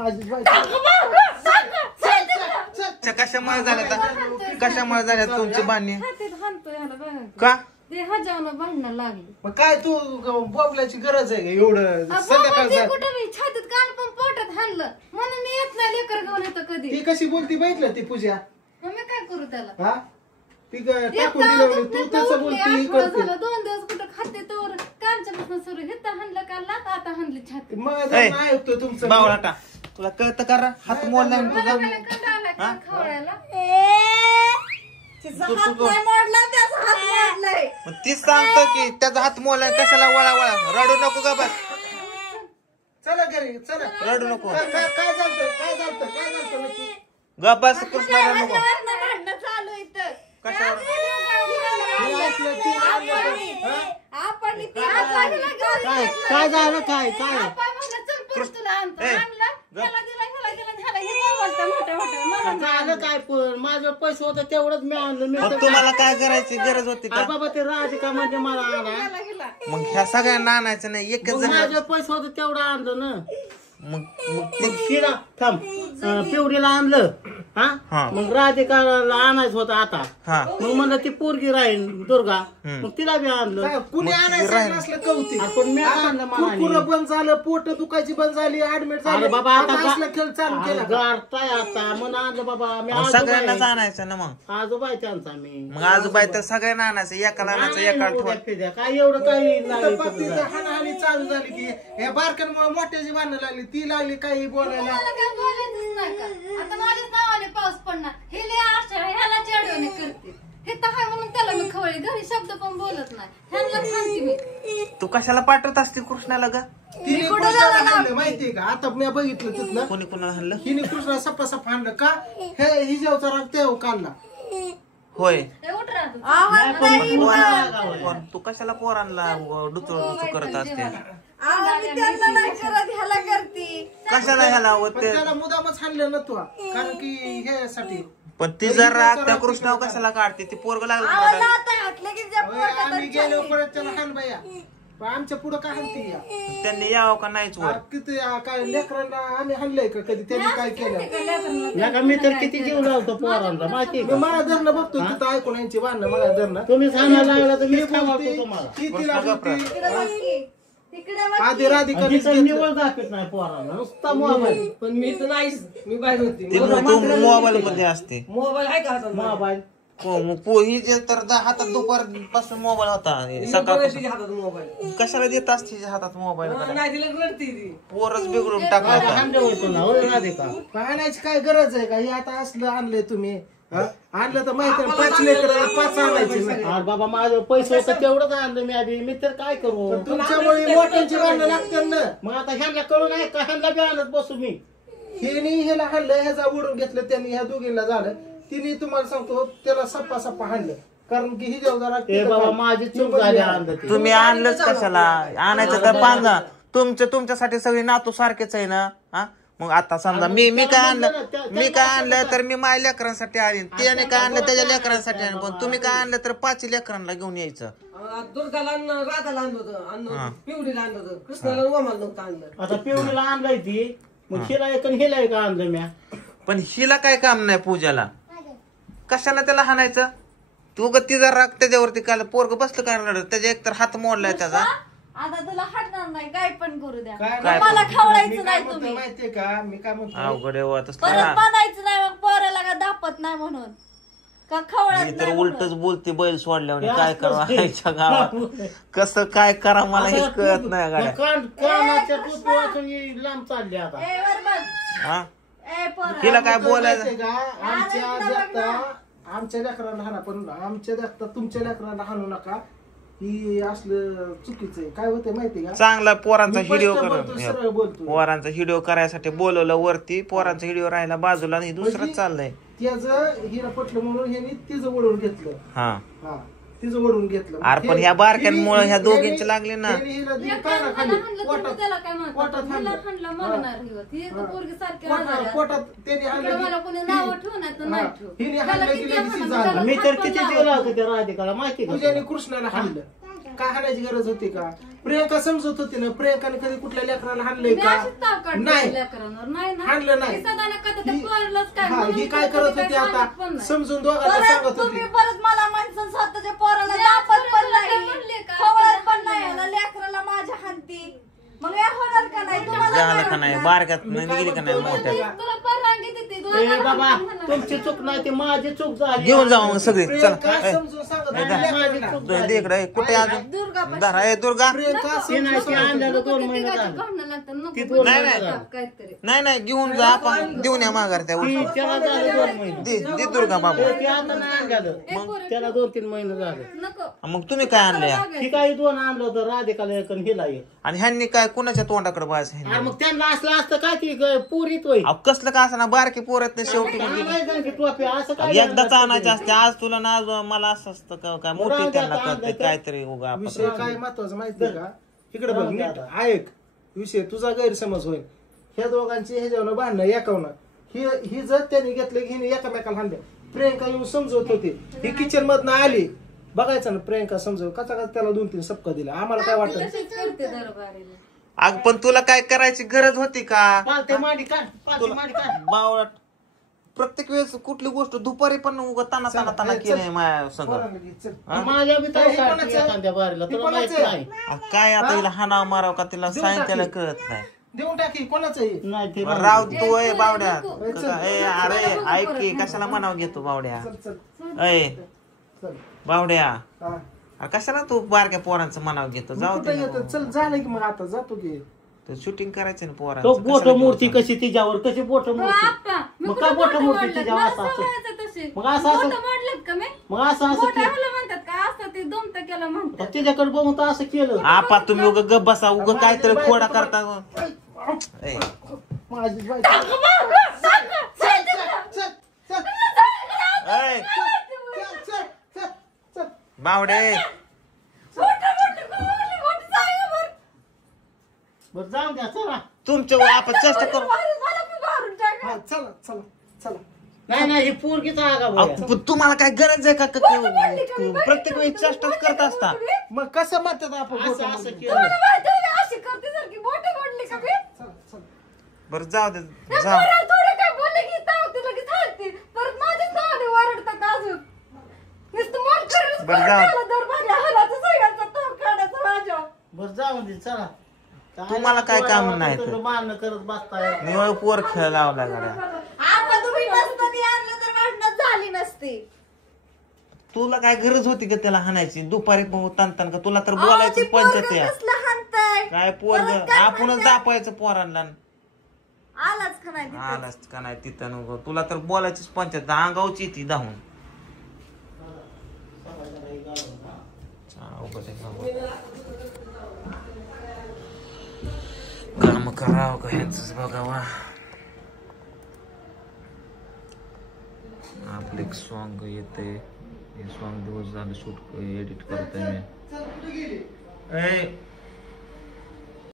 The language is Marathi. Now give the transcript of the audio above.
माझीच बायको कशामुळे झाल्या कशामुळे झाल्या तुमची भांडणी का भांडणं लागली मग काय तू बोबल्याची गरज आहे एवढं संध्याकाळचं कुठं मी छातीत कान पण पोटात हाणलं म्हणून मी येत नाही लेकर घेऊन येतो कधी ती कशी बोलती बघितलं ती पूजा मग मी काय करू त्याला हा ती टाकून दिलं तू तसं बोलती करते 2 दिवस कुठं खाते तर कालच्या पासून सुरू हिथं हाणलं काल आता हाणली छाती मग नाही ऐकतो तुमचं बावळाटा तुला कळतं का रे? हात मोडला तुझा खावळ्याला मग तीच सांगतो की त्याचा हात मोडला कशाला वळा वळा रडू नको का बस चला घरी चला रडू नको काय झालं नक्की ग बस कृष्णाला नको भांडणं चालू इथं कशावर काय झालं काय झालं काय पण माझं पैसे होतं तेवढंच मी आणलं तुम्हाला काय करायची गरज होती का बाबा ते राधिका म्हणजे मला आणा मग ह्या सगळ्यांना आणायचं नाही एकच जण माझं पैसे होतं तेवढं आणलं ना मग मग शिरा थांब पिवडीला आणलं हा मग राधिकाला आणायचं होतं आता हा मग म्हणलं ती पोरगी राहील दुर्गा मग तिला बी आणलं कुणी आणायचं नसलं कौतिक पण मी आणलं मला बंद झालं पोट दुखायची बंद झाली ऍडमिट झालं बाबा आता खेळ चालू केला गाडताय आता म्हणून आणलं बाबा मी सगळ्यांनाच आणायचं ना मग आजोबाई त्यांचा मी मग आजोबाई तर सगळ्यांना आणायचं एकाला आणायचं एकाला ठेवा काय एवढं काही हाणाहाणी चालू झाली की या बारक्यांमुळे मोठ्याची बांधणं लागली ती लागली काही बोलायला आता माझ्याच नावाने पाऊस पडणार हे लय आशा ह्याला चिडवणे करते हे तर हाय म्हणून त्याला मी खवळी घरी शब्द पण बोलत नाही ह्यांना सांगते मी तू कशाला पाठवत असते कृष्णाला ग तिने कृष्णाला हाणलं माहितीये का आता मी बघितलं तिथलं कोणी कोणाला हल्लं हिने कृष्णा सप्पा सप्पा हाणलं का हे हिजावचा राग तेव्हा काढला होय उठ राहतो तू कशाला पोरांना डुचू करत असते कशाला ह्याला त्याला मुदामच हाणलं ना तू कारण की ह्यासाठी पण ती जर राग त्या कृष्णावर कशाला काढते ती पोरग लागलं आम्ही गेलो परत त्याला हाण बाया आमच्या पुढं काय हाणते त्यांनी यावं का नाहीच वर किती काय लेकरांना आम्ही हाणलंय का कधी त्यांनी काय केलं मी तर किती जीव लावतो पोरांना माहिती मला धरणं बघतो तिथं ऐकून यांची बांधणं मला धरणं तुम्ही सांगायला लागला तर मी आधी राधिका निवड दाखवत नाही पोरांना नुसता मोबाईल पण मी तर नाहीच मी बाहेर होती मोबाईल मध्ये असते मोबाईल आहे का हातात मोबाईल ही तर हातात दुपार पासून मोबाईल होता सकाळपासून हातात मोबाईल कशाला देत असते तिच्या हातात मोबाईल नाही दिलं रडती ती पोरच बिघडून टाकला राधिका आणायची काय गरज आहे का हे आता असलं आणलंय तुम्ही आणलं तर माहिती 5 लेकर 5 आणायचे बाबा माझं पैसे होतं तेवढंच आणलं मी आधी मी तर काय करू तुमच्यामुळे मोठ्यांची भांडणं लागतात ना मग आता ह्यांना कळून आहे का ह्यांना बी आणत बसू मी हे ह्याला हाणलं ह्याचा ओढून घेतलं त्यांनी ह्या दोघींना झालं तिने तुम्हाला सांगतो त्याला सप्पा सप्पा हाणलं कारण की ही बाबा माझी चूक झाली तुम्ही आणलंच कशाला आणायचं तर पांजा तुमच्यासाठी सगळे नातू सारखेच आहे ना हा मग आता समजा मी काय आणलं तर मी माझ्या लेकरांसाठी आणीन त्याने काय आणलं त्याच्या लेकरांसाठी आणीन पण तुम्ही काय आणलं तर 5 लेकरांना घेऊन यायचं दुर्गाला राधाला आणलं होतं पिवडीला आणलं होतं कृष्णाला रोमाला नव्हतं आणलं आता पिवडीला आणलाय ती मग हिला एक हिला एक आणलं म्या पण हिला काय काम नाही पूजाला कशाला त्याला हाणायचं तू ग तिचा राग त्याच्यावरती काय पोरग बसलं काय रडत त्याच्या एकतर हात मोडलाय त्याचा आता तुला हटणार नाही काय पण करू द्या काय मला खवळायचं नाही तुम्ही माहितीये का मी काय म्हणतो अवघड परत बनायचं नाही मग पोराला का दापत नाही म्हणून का खवळायचं तर उलटच बोलते बैल सोडल्यावर काय करायच्या गावात कसं काय करा मला हे कळत नाही गाड्या लांब चालली आता हा तिला काय बोलायचं का आमच्या लेकरांना हाना पण आमच्या देखता तुमच्या लेकरांना हाणू नका ही असलं चुकीचं आहे काय होतं माहिती का चांगला पोरांचा व्हिडिओ बोलतो पोरांचा व्हिडिओ करायसाठी बोलवलं वरती पोरांचा व्हिडिओ राहिला बाजूला आणि दुसरंच चाललंय त्याचं हिला पटलं म्हणून ह्यांनी तिचं ओढून घेतलं हा तिचं ओढून घेतलं अरे पण ह्या बारक्यांमुळे ह्या दोघींचे लागले ना पोटात मी तर किती जीव लावतो त्या राधिकाला माहिती का कृष्णाला हाणलं काय हाणायची गरज होती का प्रियंका समजत होती ना, प्रियंकाने कधी कुठल्या लेकराला हाणलंय मी का? अशीच ताव काढते नाही लेकरांवर. नाही ना. हाणलं नाही. ही सदाला कधी ते पोरलंच काय हा, म्हणून ही काय कधी करत काय होती आता सांगत पण नाही. समजून दोघांना परत सांगत तुम्ही होती. परत मला माणसं स्वतःच्या पोराला मी दापत आजपर्यंत पण काय नाही, म्हणले का? खवळत पण नाही, याला लेकराला माझ्या हानती. मग हे होणार का नाही तुम्हाला? झालं का काय नाही वाटतं? बारक्यात मी काय गेली का नाही म्हणतो मोठ्यात? माहिती आहे तुला परवानगी देते ए दोघांना बाबा पण म्हणा. तुमची चूक नाही ती माझी चूक झाली. घेऊन जाऊ मग सगळी चल प्रियंका समजून सांगत होती, माझी चूक झाली. इकडे कुठे अजून धरा ए दुर्गा प्रियंका नको. समजून नको. आणलेलं नको 2 ते महिने तिघाचं झालं. भांडणं लागतं. नको ती पण दोन नाही, लागतं नाही. काहीतरी. नाही घेऊन जा आपण देऊन या माघार त्या ती त्याला झालं 2 महिने. दे दुर्गा बाबा ते आता नाही आणलेलं. मग त्याला 2-3 महिने झाले. नको. मग तुम्ही काय आणले ही काही 2 आणलं होतं, राधिकाला एक आणि हिला एक. आणि ह्यांनी काय कुणाच्या तोंडाकडे बघायचं अरे मग त्यांना असलं असतं काय ती पुरीत होईल. अहो कसलं का असं बारकी पोरत नाही शेवटी म्हणजे आणायचं की टोपी असं काय एकदाच आणायचं असते आज तुला ना आज मला असं असतं का काय मोठी त्यांना कळते काहीतरी उगा विषय काय महत्वाचं माहितीये का? इकडे बघ नीट ऐक विषय तुझा गैरसमज होईल. ह्या दोघांची ह्याच्यावर भांडणं एकावनं ही जर त्यांनी घेतलं की हिने एकामेकाला हाणलं. प्रियंका येऊन समजवत होती, ही किचन मधनं आली बघायचं ना, प्रियंका समजव कसा त्याला 2-3 सपका दिला. आम्हाला काय वाटत तशीच करते दरबारीला. अग पण तुला काय करायची गरज होती का पालते मांडी काढ, पालते मांडी काढ. बावळट प्रत्येक वेळेस कुठली गोष्ट दुपारी पण उगा ताना ताना ताना केली माझ्या संग पोरांना घे, चल. माझ्या बी तरी काढते एखाद्या बारीला, तुला माहित नाही. काय आता हिला हाणाव माराव का तिला सांगितलं कळत नाही देऊन टाकी कोणाचं नाही ते राव तू ए बावड्या ए अरे ऐक की कशाला म्हणाव घेतो बावड्या चल चल ए चल. बावड्या हा. अरे कशाला तू बारक्या पोरांचं म्हणाव घेतो मग जाऊ कुठं दे येतं? चल झालं की मग आता जातो की. शूटिंग करायचं ना तो पोरांचं बोट कशाला मूर्ती घेतो? कशी तिच्यावर कशी बोट हो, मूर्ती आप्पा, मी मग कुठं का बोटं बोटं मोडते मोडलेत? तिच्या मला असं असं? सवयच आहे तशी. मग असं असं- बोटं मोडलेत का मी? मग असं असं बोटं केलं. ह्याला म्हणतात का? असं ते दुमतं केलं म्हणतात. तिच्याकडे बघून तर असं केलं. आपा तुम्ही उगा गप बसा उगा काहीतरी खोडा करता ए, माझी बायको. ए, चल, चल, चल. बावडे बोटं मोडली, मोडली, मोठी सांगा बरं. बरं जाऊ द्या चला. तुमच्या आपण चेष्टा करू मला पण मारून टाका. हा, चला चला चला. नाही ही पोरगीचा आगा अहो, बोलायचा. पण तुम्हाला काय गरज आहे का प्रत्येक वेळी चेष्टाच करत असता मग कसं म्हणतात आपण असं असं केलं. मला माहिती आहे, अशी करते सारखी बोटं मोडली का मी? चला चला. बरं जाऊ दे त्या जाऊ पोराला थोडं काय बोलले की तावते लगेच हाणते. परत माझ्याच नावाने ओरडतात अजून. नुसतं मन करेलच बरं, जाऊ. कोणाला दरबारी हाणायचं, सगळ्यांचा ताव काढायचा माझ्यावर. बरं जाऊ दे चला. तुम्हाला काय काम नाही तर? तुम्ही मारणं करत बसताय. निवळ पोर खेळ लावला गाड्या आपण तुम्ही नसताना आणलं तर भांडणच झाली नसती. तुला काय गरज होती का त्याला हाणायची दुपारी तान का तुला तर अहो, बोलायचं ती पंचायत पोरगं या कसलं हाणतंय? काय परत पोरग काय आपणच म्हणतंय? दापायचं पोरांना आलाच का नाही तिथं? आलाच का नाही तिथं नको तुला तर बोलायचीच पंचायत अंगावची ती धावून काम करावं का ह्यांच बघावा आपले एक सॉन्ग येते हे सॉन्ग दिवस झालं शूट एडिट करतोय मी